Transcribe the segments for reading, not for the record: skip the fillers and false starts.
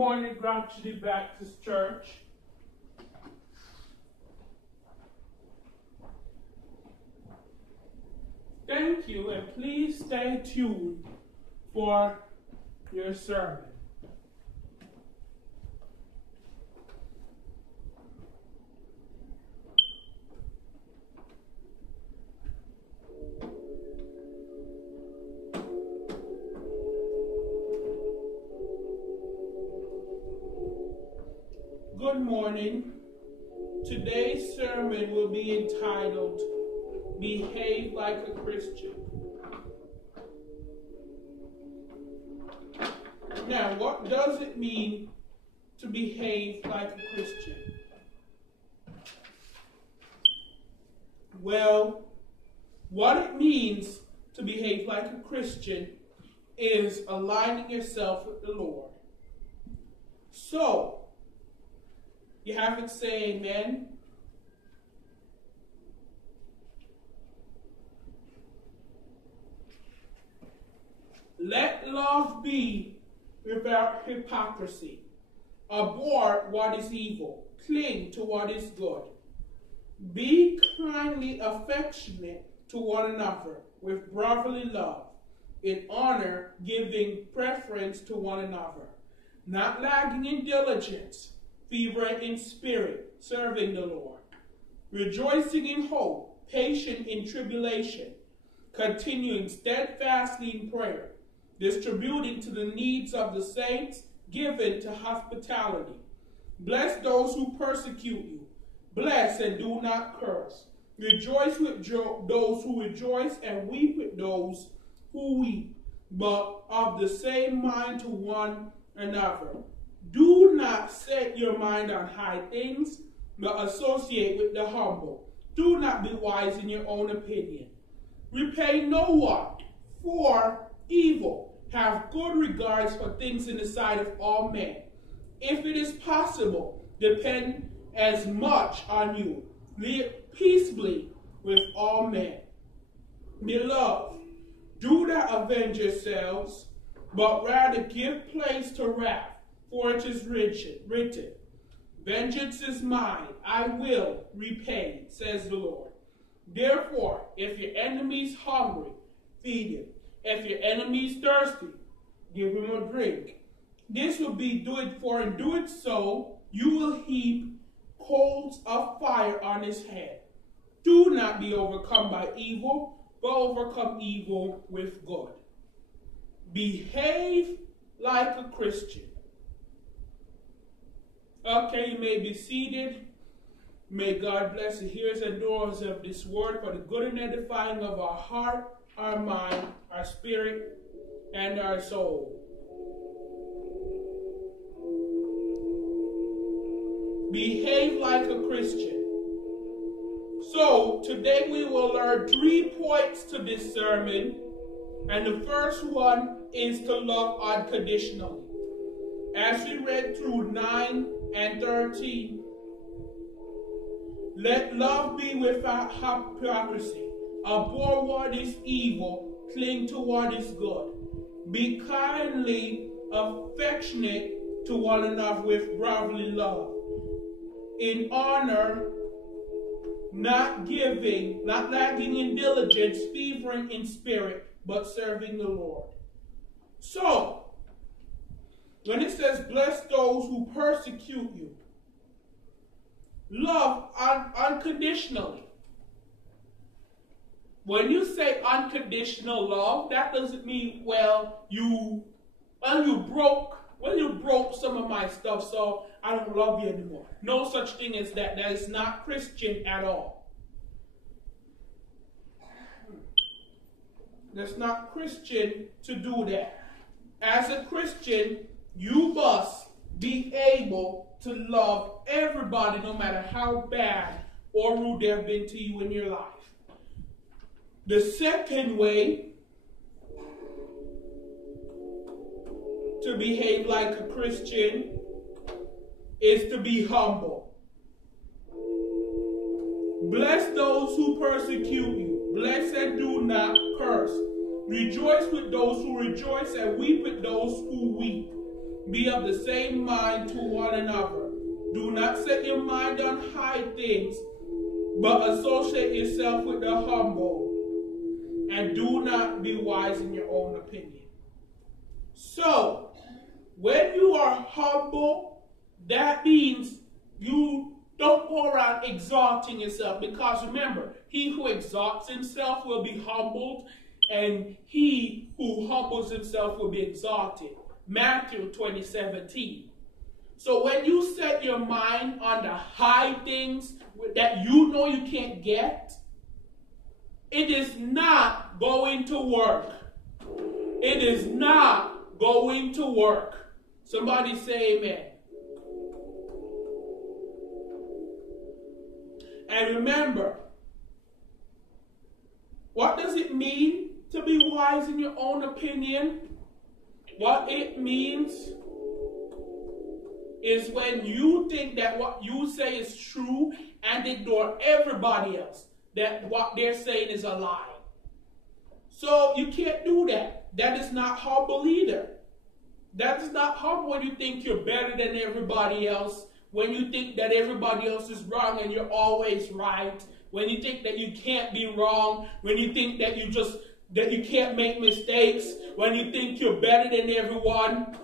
morning, Gratuity Baptist Church. Thank you, and please stay tuned for your sermon. Good morning. Today's sermon will be entitled, Behave Like a Christian. Now, what does it mean to behave like a Christian? Well, what it means to behave like a Christian is aligning yourself with the Lord. So, you have it say amen. Let love be without hypocrisy. Abhor what is evil. Cling to what is good. Be kindly affectionate to one another with brotherly love, in honor giving preference to one another, not lagging in diligence, fervent in spirit, serving the Lord, rejoicing in hope, patient in tribulation, continuing steadfastly in prayer, distributing to the needs of the saints, given to hospitality. Bless those who persecute you. Bless and do not curse. Rejoice with those who rejoice, and weep with those who weep, but of the same mind to one another. Do not set your mind on high things, but associate with the humble. Do not be wise in your own opinion. Repay no one for evil. Have good regards for things in the sight of all men. If it is possible, depend as much on you. Live peaceably with all men. Beloved, do not avenge yourselves, but rather give place to wrath. For it is written, Vengeance is mine, I will repay, says the Lord. Therefore, if your enemy is hungry, feed him. If your enemy is thirsty, give him a drink. This will be for in doing so, you will heap coals of fire on his head. Do not be overcome by evil, but overcome evil with good. Behave like a Christian. Okay, you may be seated. May God bless the hearers and doers of this word for the good and edifying of our heart, our mind, our spirit, and our soul. Behave like a Christian. So, today we will learn 3 points to this sermon. And the first one is to love unconditionally. As we read through 9 and 13, let love be without hypocrisy. Abhor what is evil, cling to what is good. Be kindly affectionate to one another with brotherly love. In honor, not lagging in diligence, fervent in spirit, but serving the Lord. So, when it says, bless those who persecute you, love unconditionally. When you say unconditional love, that doesn't mean, you broke some of my stuff, so I don't love you anymore. No such thing as that. That is not Christian at all. That's not Christian to do that. As a Christian, you must be able to love everybody, no matter how bad or rude they have been to you in your life. The second way to behave like a Christian is to be humble. Bless those who persecute you. Bless and do not curse. Rejoice with those who rejoice and weep with those who weep. be of the same mind to one another. Do not set your mind on high things, but associate yourself with the humble, and do not be wise in your own opinion. So, when you are humble, that means you don't go around exalting yourself, because remember, he who exalts himself will be humbled, and he who humbles himself will be exalted. Matthew 20:17. So when you set your mind on the high things that you know you can't get, it is not going to work. It is not going to work. Somebody say amen. And remember, what does it mean to be wise in your own opinion? What it means is when you think that what you say is true and ignore everybody else, that what they're saying is a lie. So you can't do that. That is not humble either. That is not humble when you think you're better than everybody else, when you think that everybody else is wrong and you're always right, when you think that you can't be wrong, when you think that you can't make mistakes, when you think you're better than everyone,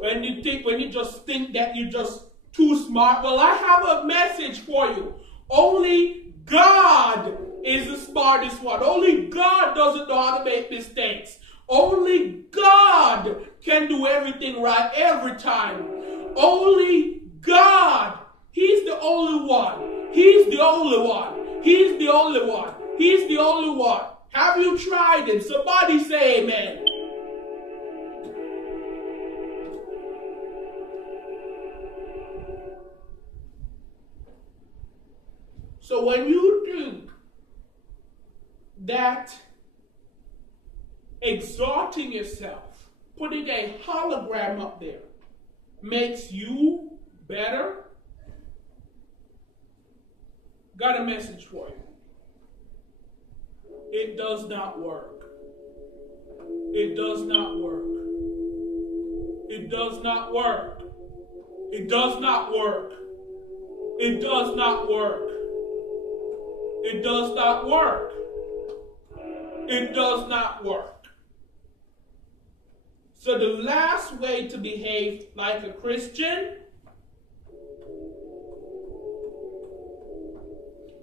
when you just think that you're just too smart. Well, I have a message for you. Only God is the smartest one. Only God doesn't know how to make mistakes. Only God can do everything right every time. Only God. He's the only one. He's the only one. He's the only one. He's the only one. Have you tried him? Somebody say amen. So when you think that exalting yourself, putting a hologram up there, makes you better, got a message for you. It does not work. It does not work. It does not work. It does not work. It does not work. It does not work. It does not work. So the last way to behave like a Christian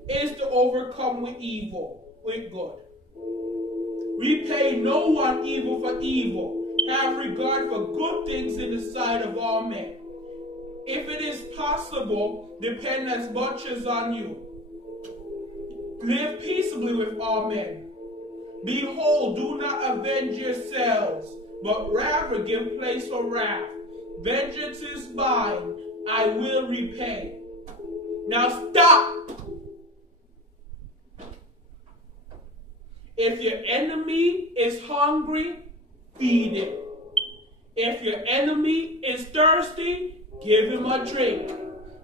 is to overcome with evil, with good. Repay no one evil for evil. Have regard for good things in the sight of all men. If it is possible, depend as much as on you. Live peaceably with all men. Behold, do not avenge yourselves, but rather give place for wrath. Vengeance is mine, I will repay. Now stop. If your enemy is hungry, feed him. If your enemy is thirsty, give him a drink.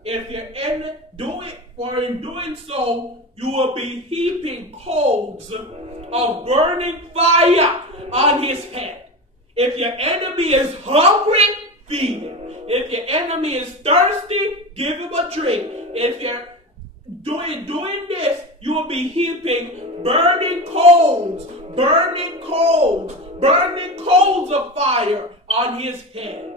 If your enemy do it, for in doing so, you will be heaping coals of burning fire on his head. If your enemy is hungry, feed him. If your enemy is thirsty, give him a drink. If you're doing this, you will be heaping burning coals of fire on his head.